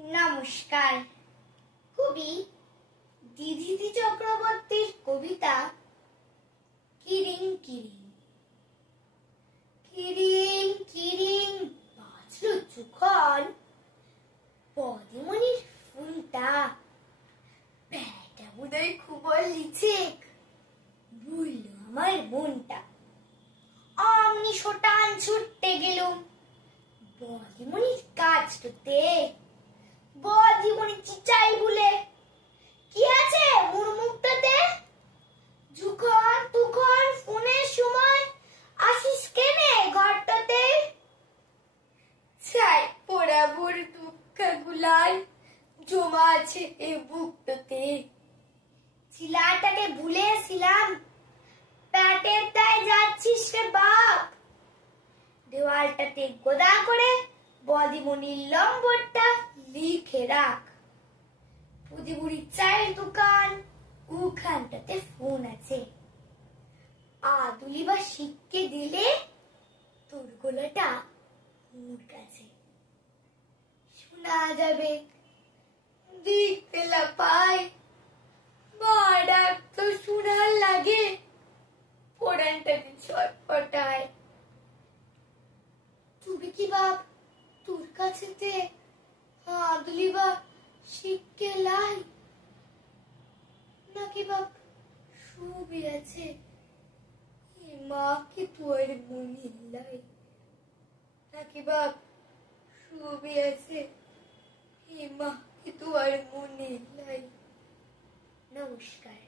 নমস্কার। কবি দিদিতি চক্রবর্তীর কবিতা কিরিং কিরিং। কিরিং কিরিং বাজলো যখন পদিমনির ফোনটা, ব্যাটা বোধহয় খুব লিছে বলল আমার মনটা। অমনি শোটান ছুটতে গেলুম বদিমনির কাছটাতে। বদিমনি চিচাই বলে, কি আছে মোর মুখটাতে? যখন তখন ফোনের সময় আসিস কেনে ঘরটাতে? চাই পোড়া ভোর দুঃখ গুলাই জমা আছে এ বুকটাতে। ছিলাটাকে ভুলেছিলাম, প্যাটের দায় যাচ্ছিস রে বাপ। দেওয়ালটাতে গোদা করে বদিমনির নম্বরটা লিখে রাখ। পুদিবুড়ির চায়ের দোকান, ওখানটাতে ফোন আছে। আদুলি বা শিখকে দিলে তোর গলাটা ওর কাছে শোনা যাবে। দেখতে লাপাই মা ডাক তো শোনার লাগে, পোড়ানটাতে ছটপটায়। তুমি কি বাপ তোর কাছেতে আদুলি বা শিখকে লাই, নাকি বাপ শুবে আছে মা কি তোর মনে লাই? নাকি বাপ শুবে আছে মা কি তোর মনে লাই? নমস্কার।